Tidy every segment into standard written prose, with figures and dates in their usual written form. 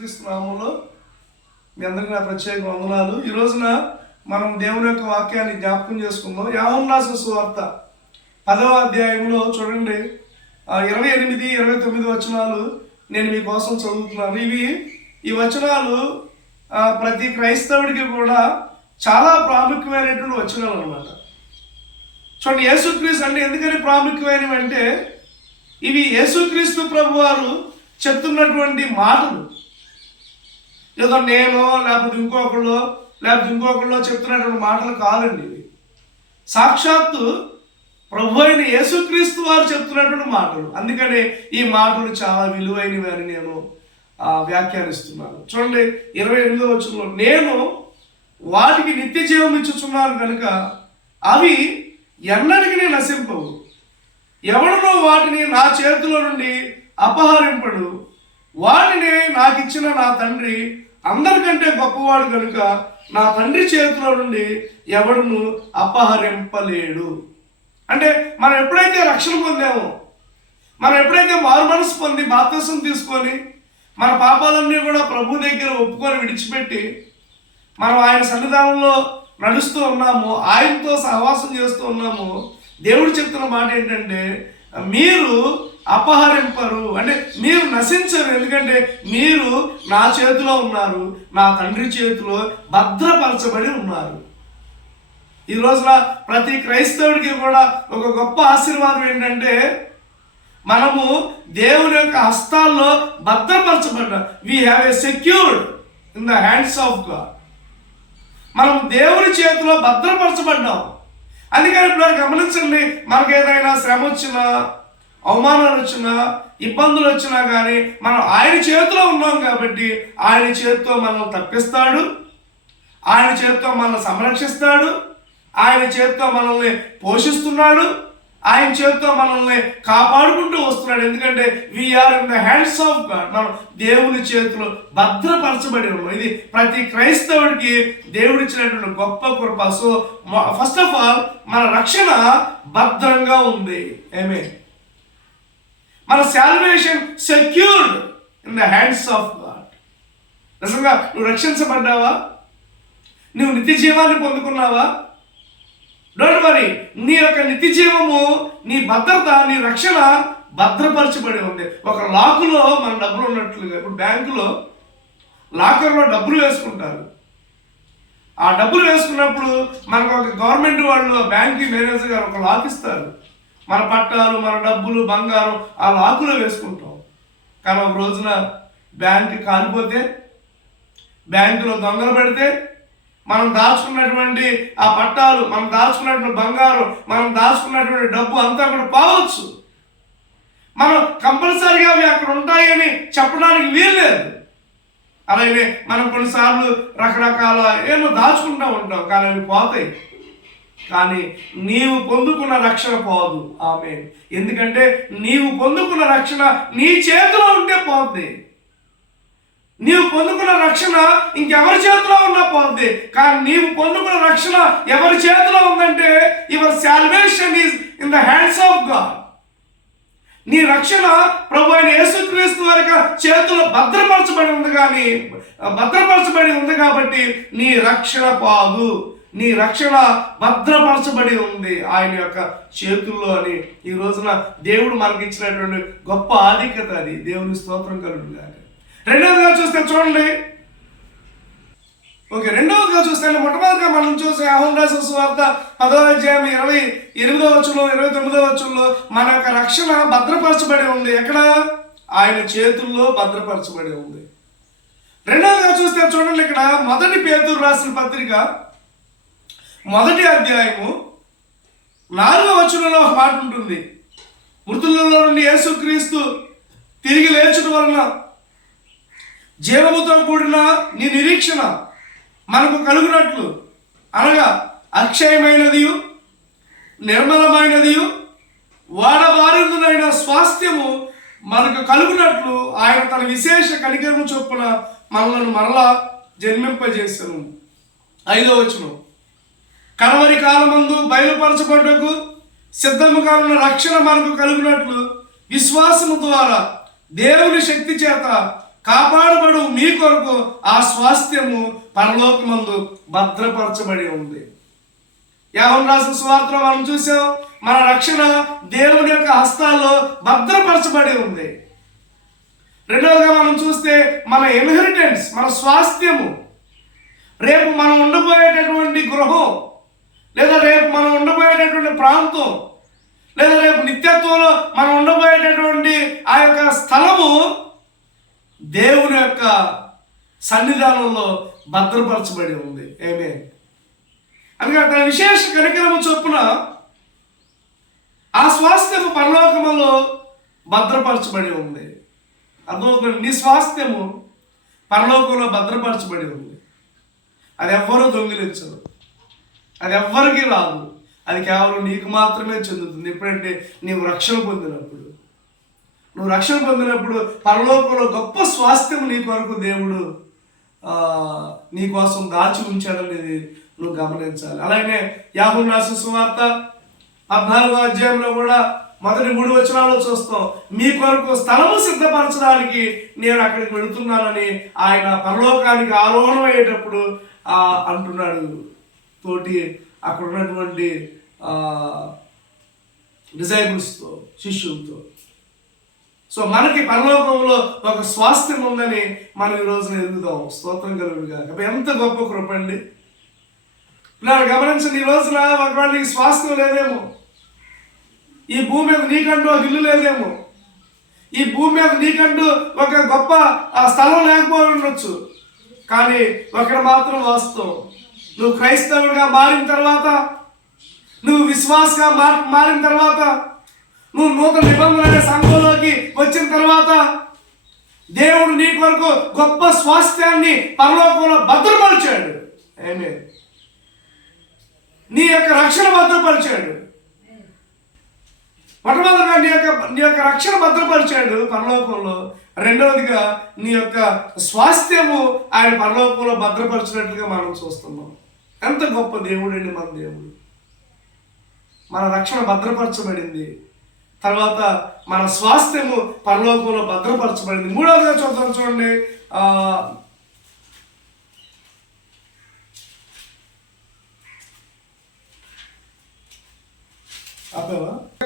యేసుక్రీస్తు నామంలో మీ అందరికీ నా ప్రత్యేక వందనాలు. ఈ రోజున మనం దేవుని యొక్క వాక్యాన్ని జ్ఞాపకం చేసుకుందాం. యోహాను రాసిన సువార్త 10వ అధ్యాయంలో చూడండి, 28, 29 వచనాలు నేను మీకోసం చదువుతున్నాను. ఈ వచనాలు ప్రతి క్రైస్తవుడికి కూడా చాలా ప్రాముఖ్యమైనటువంటి వచనాలు అన్నమాట. చూడండి, యేసుక్రీస్తు అంటే ఎందుకని ప్రాముఖ్యమైనవి అంటే, ఇవి యేసుక్రీస్తు ప్రభు వారు చెప్తున్నటువంటి మాటలు. ఏదో నేను లేకపోతే ఇంకొకళ్ళు చెప్తున్నటువంటి మాటలు కాదండి. ఇవి సాక్షాత్తు ప్రభు అయిన యేసుక్రీస్తు వారు చెప్తున్నటువంటి మాటలు. అందుకనే ఈ మాటలు చాలా విలువైనవి అని నేను వ్యాఖ్యానిస్తున్నాను. చూడండి, 28వ వచనంలో, నేను వాటికి నిత్య జీవం ఇచ్చుచున్నాను కనుక అవి ఎన్నటికీ నశింపవు, ఎవడనో వాటిని నా చేతిలో నుండి అపహరింపడు. వాటిని నాకు ఇచ్చిన నా తండ్రి అందరికంటే గొప్పవాడు కనుక నా తండ్రి చేతిలో నుండి ఎవడును అపహరింపలేడు. అంటే మనం ఎప్పుడైతే రక్షణ పొందామో, మనం ఎప్పుడైతే మారు మనసు పొంది బాప్తిసం తీసుకొని మన పాపాలన్నీ కూడా ప్రభు దగ్గర ఒప్పుకొని విడిచిపెట్టి మనం ఆయన సన్నిధానంలో నడుస్తూ ఉన్నాము, ఆయనతో సహవాసం చేస్తూ ఉన్నాము, దేవుడు చెప్తున్న మాట ఏంటంటే, మీరు అపహరింపరు, అంటే మీరు నశించరు. ఎందుకంటే మీరు నా చేతిలో ఉన్నారు, నా తండ్రి చేతిలో భద్రపరచబడి ఉన్నారు. ఈ రోజున ప్రతి క్రైస్తవుడికి కూడా ఒక గొప్ప ఆశీర్వాదం ఏంటంటే, మనము దేవుని యొక్క హస్తాల్లో భద్రపరచబడ్డాం. We have a secured in the hands of God. మనం దేవుని చేతిలో భద్రపరచబడ్డాం. అందుకని ఇప్పుడు గమనించండి, మనకు ఏదైనా శ్రమ వచ్చినా, అవమానాలు వచ్చినా, ఇబ్బందులు వచ్చినా కానీ మనం ఆయన చేతిలో ఉన్నాం కాబట్టి ఆయన చేతితో మనల్ని తప్పిస్తాడు, ఆయన చేతితో మనల్ని సంరక్షిస్తాడు, ఆయన చేతితో మనల్ని పోషిస్తున్నాడు, ఆయన చేతితో మనల్ని కాపాడుకుంటూ వస్తున్నాడు. ఎందుకంటే we are in the hands of God. మనం దేవుని చేతిలో భద్రపరచబడి ఉన్నాం. ఇది ప్రతి క్రైస్తవుడికి దేవుడిచ్చినటువంటి గొప్ప కృప. సో ఫస్ట్ ఆఫ్ ఆల్ మన రక్షణ భద్రంగా ఉంది. ఆమేన్. మన salvation secured in the hands of God. నిజంగా నువ్వు రక్షించబడ్డావా? నువ్వు నిత్య జీవాన్ని పొందుకున్నావా? డోంట్ వరీ, నీ యొక్క నిత్య జీవము, నీ భద్రత, నీ రక్షణ భద్రపరచబడి ఉంది. ఒక లాకులో మన డబ్బులు ఉన్నట్లుగా, ఇప్పుడు బ్యాంకులో లాకర్లో డబ్బులు వేసుకుంటారు. ఆ డబ్బులు వేసుకున్నప్పుడు మనకు ఒక గవర్నమెంట్ వాళ్ళు, బ్యాంక్ మేనేజర్ గారు ఒక లాక్ ఇస్తారు. మన పట్టాలు, మన డబ్బులు, బంగారం ఆ లాకులో వేసుకుంటాం. కానీ ఒక రోజున బ్యాంక్ కాలిపోతే, బ్యాంకులో దొంగలు పెడితే, మనం దాచుకున్నటువంటి ఆ పట్టాలు, మనం దాచుకున్నటువంటి బంగారం, మనం దాచుకున్నటువంటి డబ్బు అంతా కూడా పోవచ్చు. మనం కంపల్సరీగా అవి అక్కడ ఉంటాయని చెప్పడానికి వీల్లేదు. అలాగే మనం కొన్నిసార్లు రకరకాల ఏమో దాచుకుంటూ ఉంటాం, కానీ అవి పోతాయి. కానీ నీవు పొందుకున్న రక్షణ పోదు. ఆమేన్. ఎందుకంటే నీవు పొందుకున్న రక్షణ నీ చేతిలో ఉంటే పోద్ది. నీవు పొందుకున్న రక్షణ ఇంకెవరి చేతిలో ఉన్నా పోద్ది. కానీ నీవు పొందుకున్న రక్షణ ఎవరి చేతిలో ఉందంటే, your salvation is in the hands of God. నీ రక్షణ ప్రభు అయిన యేసుక్రీస్తు వారి చేతిలో భద్రపరచబడి ఉంది కాబట్టి నీ రక్షణ పోదు. నీ రక్షణ భద్రపరచబడి ఉంది ఆయన యొక్క చేతుల్లో అని ఈ రోజున దేవుడు మనకి ఇచ్చినటువంటి గొప్ప ఆధిక్యత. అది దేవుని స్తోత్రం కలుగుతుంది. రెండవదిగా చూస్తే చూడండి, రెండవదిగా చూస్తే మొట్టమొదటిగా మనం చూసే యోహాను రాసిన సువార్త 10వ అధ్యాయం 28వ వచనంలో, 29వ వచనంలో మన యొక్క రక్షణ భద్రపరచబడి ఉంది. ఎక్కడ? ఆయన చేతుల్లో భద్రపరచబడి ఉంది. రెండవదిగా చూస్తే చూడండి, ఇక్కడ 1 పేతురు రాసిన పత్రిక 1వ అధ్యాయము 4వ వచనంలో ఒక మాట ఉంటుంది. మృతులలో నుండి యేసుక్రీస్తు తిరిగి లేచుట వలన జీవముతో కూడిన నీ నిరీక్షణ మనకు కలుగునట్లు, అనగా అక్షయమైనదియు నిర్మలమైనదియు వాడబారినదైన స్వాస్థ్యము మనకు కలుగునట్లు ఆయన తన విశేష కనికరము చొప్పున మనలను మరలా జన్మింపజేసెను. 5వ వచనం, కడవరి కాలమందు బయలుపరచబడ్డకు సిద్ధముగా ఉన్న రక్షణ మనకు కలుగునట్లు విశ్వాసము ద్వారా దేవుని శక్తి చేత కాపాడబడు మీ కొరకు ఆ స్వాస్థ్యము పరలోకమందు భద్రపరచబడి ఉంది. యోహాను రాసిన సువార్తలో మనం చూసాం, మన రక్షణ దేవుని యొక్క హస్తాల్లో భద్రపరచబడి ఉంది. రెండవదిగా మనం చూస్తే మన ఇన్హెరిటెన్స్, మన స్వాస్థ్యము, రేపు మనం ఉండబోయేటటువంటి గృహం, లేదా రేపు మనం ఉండబోయేటటువంటి ప్రాంతం, లేదా రేపు నిత్యత్వంలో మనం ఉండబోయేటటువంటి ఆ యొక్క స్థలము దేవుని యొక్క సన్నిధానంలో భద్రపరచబడి ఉంది. ఆమేన్. అందుకే తన విశేష కనికరము చొప్పున ఆ స్వాస్థ్యము పరలోకములో భద్రపరచబడి ఉంది. అర్థమవుతుంది? నీ స్వాస్థ్యము పరలోకంలో భద్రపరచబడి ఉంది. అది ఎవ్వరూ దొంగిలించరు, అది ఎవ్వరికి రాదు, అది కేవలం నీకు మాత్రమే చెందుతుంది. ఎప్పుడంటే నీవు రక్షణ పొందినప్పుడు. నువ్వు రక్షణ పొందినప్పుడు పరలోకంలో గొప్ప స్వాస్థ్యం నీ కొరకు దేవుడు నీ కోసం దాచి ఉంచాడనేది నువ్వు గమనించాలి. అలాగే యోహాను రాసిన సువార్త 14వ అధ్యాయంలో కూడా మొదటి 3 వచనాల్లో చూస్తాం, మీ కొరకు స్థలము సిద్ధపరచడానికి నేను అక్కడికి వెళుతున్నానని ఆయన పరలోకానికి ఆరోహణం అయ్యేటప్పుడు అంటున్నాడు తోటి అక్కడ ఉన్నటువంటి డిసైపుల్స్తో, శిష్యులతో. సో మనకి పరలోకంలో ఒక స్వాస్థ్యం ఉందని మనం ఈ రోజున ఎదుగుదాం. స్తోత్రం కలుగుగా. ఎంత గొప్ప కృప అండి. గమనించండి, ఈ రోజున ఒకవేళ నీకు స్వాస్థ్యం లేదేమో, ఈ భూమి మీద నీకంటూ ఒక ఇల్లు లేదేమో, ఈ భూమి మీద నీకంటూ ఒక గొప్ప స్థలం లేకపోయి ఉండొచ్చు, కానీ ఒకటి మాత్రం వాస్తవం, నువ్వు క్రైస్తవుడిగా మారిన తర్వాత, నువ్వు విశ్వాసగా మారిన తర్వాత, నువ్వు నూతన నిబంధన సంఘంలోకి వచ్చిన తర్వాత దేవుడు నీ కొరకు గొప్ప స్వాస్థ్యాన్ని పరలోకంలో భద్రపరిచాడు. ఆమేన్. నీ యొక్క రక్షణ భద్రపరిచాడు. మొట్టమొదటిగా నీ యొక్క రక్షణ భద్రపరిచాడు పరలోకంలో. రెండవదిగా నీ యొక్క స్వాస్థ్యము ఆయన పరలోకంలో భద్రపరిచినట్లుగా మనం చూస్తున్నాం. ఎంత గొప్ప దేవుడు అండి మన దేవుడు. మన రక్షణ భద్రపరచబడింది, తర్వాత మన స్వాస్థ్యము పరలోకంలో భద్రపరచబడింది. మూడవదిగా చూద్దాం, చూడండి.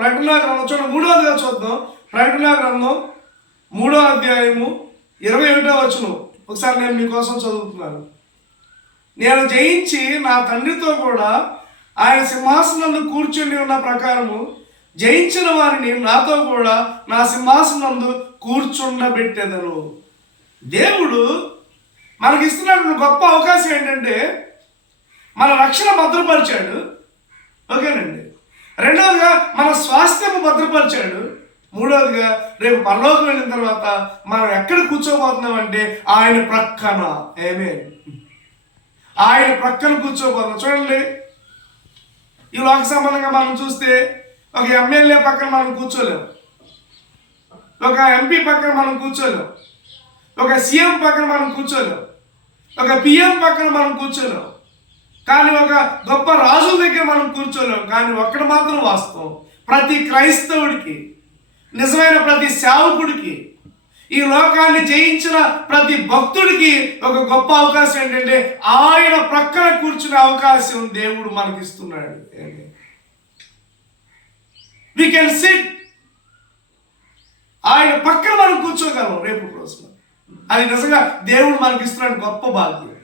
ప్రకటన గ్రంథం చూడండి, 3వదిగా చూద్దాం. ప్రకటన గ్రంథం 3వ అధ్యాయము 21వ వచనం ఒకసారి నేను మీకోసం చదువుతున్నాను. నేను జయించి నా తండ్రితో కూడా ఆయన సింహాసనంలో కూర్చుని ఉన్న ప్రకారము జయించిన వారిని నాతో కూడా నా సింహాసనంలో కూర్చుండబెట్టెదను. దేవుడు మనకి ఇస్తున్న గొప్ప అవకాశం ఏంటంటే మన రక్షణ భద్రపరిచాడు, ఓకేనండి. రెండవదిగా మన స్వాస్థ్యము భద్రపరిచాడు. మూడవదిగా రేపు పరలోకం వెళ్ళిన తర్వాత మనం ఎక్కడ కూర్చోబోతున్నాం అంటే ఆయన ప్రక్కన. ఆమేన్. ఆయన ప్రక్కన కూర్చోబోతున్నాం. చూడండి, ఈ లోక సంబంధంగా మనం చూస్తే ఒక ఎమ్మెల్యే పక్కన మనం కూర్చోలేం, ఒక ఎంపీ పక్కన మనం కూర్చోలేం, ఒక సీఎం పక్కన మనం కూర్చోలేం, ఒక పిఎం పక్కన మనం కూర్చోలేం, కానీ ఒక గొప్ప రాజుల దగ్గర మనం కూర్చోలేం. కానీ ఒక్కడు మాత్రం వాస్తవం, ప్రతి క్రైస్తవుడికి, నిజమైన ప్రతి సేవకుడికి, ఈ లోకాన్ని జయించిన ప్రతి భక్తుడికి ఒక గొప్ప అవకాశం ఏంటంటే ఆయన ప్రక్కన కూర్చునే అవకాశం దేవుడు మనకి ఇస్తున్నాడు. వి కెన్ సిట్, ఆయన పక్కన మనం కూర్చోగలం రేపు రోజున. అది నిజంగా దేవుడు మనకి ఇస్తున్నాడు గొప్ప భాగ్యం.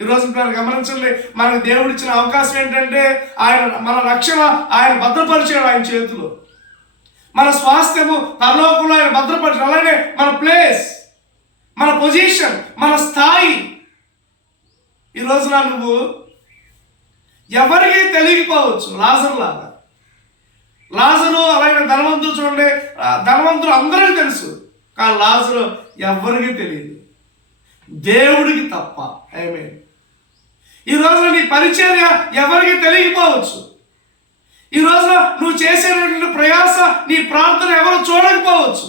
ఈరోజు గమనించండి, మనకు దేవుడు ఇచ్చిన అవకాశం ఏంటంటే ఆయన మన రక్షణ ఆయన భద్రపరిచాడు ఆయన చేతిలో. మన స్వాస్థ్యము పరలోకంలో ఆయన భద్రపరిచాడు. అలాగే మన ప్లేస్, మన పొజిషన్, మన స్థాయి. ఈ రోజున నువ్వు ఎవరికి తెలియకపోవచ్చు. లాజరు లాగా, లాజరు అలాగే ధనవంతులు చూడండి, ధనవంతులు అందరికీ తెలుసు, కానీ లాజరు ఎవరికి తెలియదు, దేవుడికి తప్ప. ఆమేన్. ఈ రోజున నీ పరిచర్య ఎవరికి తెలియకపోవచ్చు. ఈ రోజున నువ్వు చేసేటువంటి ప్రయాస, నీ ప్రార్థన ఎవరు చూడకపోవచ్చు.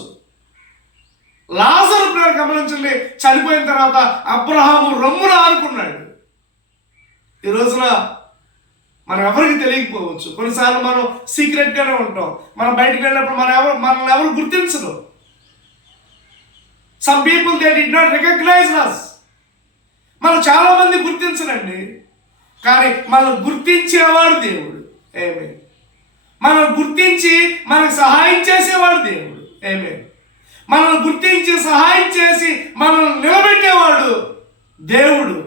లాజరు గమనించండి, చనిపోయిన తర్వాత అబ్రహాము రొమ్మున ఆనుకున్నాడు. ఈ రోజున మనం ఎవరికి తెలియకపోవచ్చు. కొన్నిసార్లు మనం సీక్రెట్గానే ఉంటాం. మనం బయటకు వెళ్ళినప్పుడు మనల్ని ఎవరు గుర్తించరు. Some people they did not recognize us. మనం చాలా మంది గుర్తించరండి, కానీ మనం గుర్తించేవాడు దేవుడు. ఆమేన్. మనం గుర్తించి మనకు సహాయం చేసేవాడు దేవుడు. ఆమేన్. మనం గుర్తించి సహాయం చేసి మనం నిలబెట్టేవాడు దేవుడు.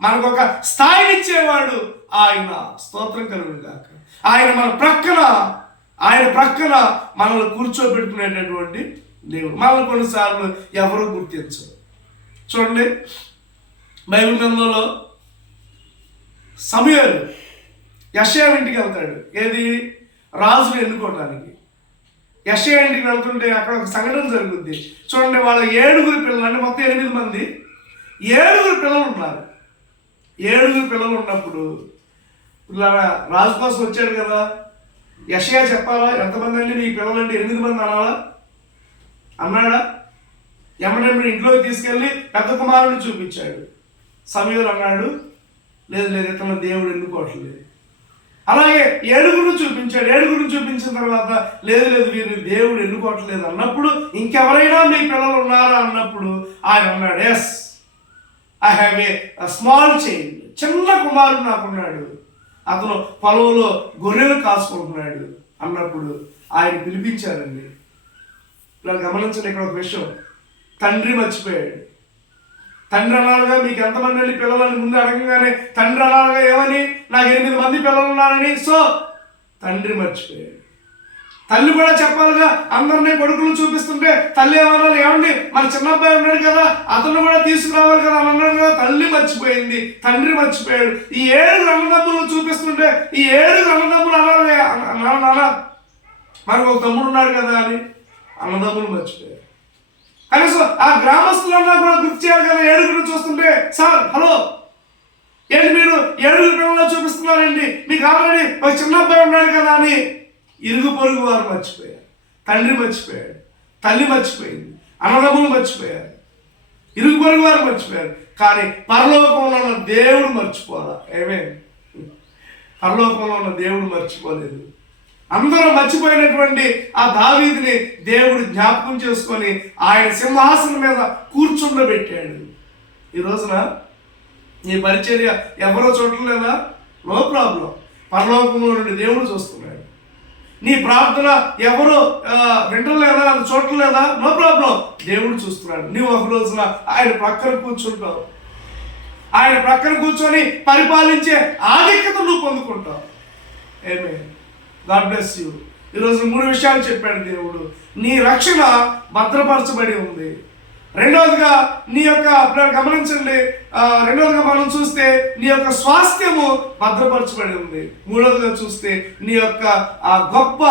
మనకు ఒక స్థాయినిచ్చేవాడు ఆయన. స్తోత్రం కలుగును గాక. ఆయన ప్రక్కన మనల్ని కూర్చోబెట్టుకునేటటువంటి దేవుడు. మనల్ని కొన్నిసార్లు ఎవరు గుర్తించరు. చూడండి, బైబిల్ గ్రంథంలో సమూయేలు యెషయా ఇంటికి వెళ్తాడు. ఏది? రాజును ఎన్నుకోవడానికి. యెషయా ఇంటికి వెళ్తుంటే అక్కడ ఒక సంఘటన జరుగుద్ది. చూడండి, వాళ్ళ 7 పిల్లలు, అంటే మొత్తం 8 మంది, 7 పిల్లలు ఉన్నారు. 7 పిల్లలు ఉన్నప్పుడు ఇలా రాజు కోసం వచ్చాడు కదా, యెషయా చెప్పాలా ఎంతమంది అండి మీ పిల్లలు అంటే? 8 మంది అనాలా? అన్నాడా? ఎమ్మడెమ్మడి ఇంట్లోకి తీసుకెళ్ళి పెద్ద కుమారుని చూపించాడు. సమూయేలు అన్నాడు, లేదు ఇతను దేవుడు ఎన్నుకోవట్లేదు. అలాగే 7 చూపించాడు. 7 చూపించిన తర్వాత లేదు వీరిని దేవుడు ఎన్నుకోవట్లేదు అన్నప్పుడు, ఇంకెవరైనా మీ పిల్లలు ఉన్నారా అన్నప్పుడు ఆయన అన్నాడు, yes, I have a small child. చిన్న కుమారుడు నాకున్నాడు, అతను పొలంలో గొర్రెలు కాసుకుంటున్నాడు అన్నప్పుడు ఆయన పిలిపించారండి. ఇలా గమనించండి, ఇక్కడ ఒక విషయం, తండ్రి మర్చిపోయాడు. తండ్రి అనాలుగా మీకు ఎంతమంది అండి పిల్లలని ముందు అడగగానే తండ్రి అనాలుగా ఏమని? నాకు 8 మంది పిల్లలు ఉన్నారని. సో తండ్రి మర్చిపోయాడు. తల్లి కూడా చెప్పాలిగా, అందరినీ కొడుకులు చూపిస్తుంటే తల్లి ఏమన్నా, ఏమండి మన చిన్న అబ్బాయి ఉన్నాడు కదా, అతను కూడా తీసుకురావాలి కదా అని అన్నాడు కదా. తల్లి మర్చిపోయింది, తండ్రి మర్చిపోయాడు. ఈ 7 అన్నదమ్ములు చూపిస్తుంటే ఈ 7 అన్నదమ్ములు అనాలి, నాన్న మనకు ఒక తమ్ముడు ఉన్నాడు కదా అని అన్నదమ్ములు మర్చిపోయారు. కనీసం ఆ గ్రామస్తులన్నా కూడా గుర్తు చేయాలి కదా. 7 చూస్తుంటే, సార్ హలో ఏంటి మీరు 7 పిల్లల్లో చూపిస్తున్నారండి, మీకు ఆల్రెడీ ఒక చిన్న అబ్బాయి ఉన్నాడు కదా అని ఇరుగు పొరుగు వారు మర్చిపోయారు. తండ్రి మర్చిపోయాడు, తల్లి మర్చిపోయింది, అన్నదమ్ములు మర్చిపోయారు, ఇరుగు పొరుగు వారు మర్చిపోయారు. కానీ పరలోకంలో ఉన్న దేవుడు మర్చిపోరా. పరలోకంలో ఉన్న దేవుడు మర్చిపోలేదు. అందరూ మర్చిపోయినటువంటి ఆ దావీదుని దేవుడు జ్ఞాపకం చేసుకొని ఆయన సింహాసనం మీద కూర్చుండబెట్టాడు. ఈ రోజున నీ పరిచర్య ఎవరో చూడలేదా? నో ప్రాబ్లం, పరలోకంలో నుండి దేవుడు చూస్తున్నాడు. నీ ప్రార్థన ఎవరో వింటలేదా, చూడలేదా? నో ప్రాబ్లం, దేవుడు చూస్తున్నాడు. నువ్వు ఒక రోజున ఆయన ప్రక్కన కూర్చుంటావు. ఆయన ప్రక్కన కూర్చొని పరిపాలించే ఆధిక్యత నువ్వు పొందుకుంటావు. ఆమేన్. God bless you. ఈరోజు 3 విషయాలు చెప్పాడు దేవుడు. నీ రక్షణ భద్రపరచబడి ఉంది. రెండవదిగా నీ యొక్క, గమనించండి, రెండవదిగా మనం చూస్తే నీ యొక్క స్వాస్థ్యము భద్రపరచబడి ఉంది. మూడవదిగా చూస్తే నీ యొక్క ఆ గొప్ప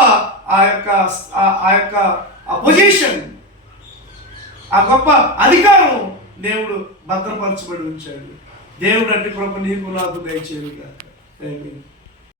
ఆ యొక్క పొజిషన్, ఆ గొప్ప అధికారం దేవుడు భద్రపరచబడి ఉంచాడు. దేవుడు అట్టి కృప నీకు నాకు దయచేయుగాక. ఆమేన్.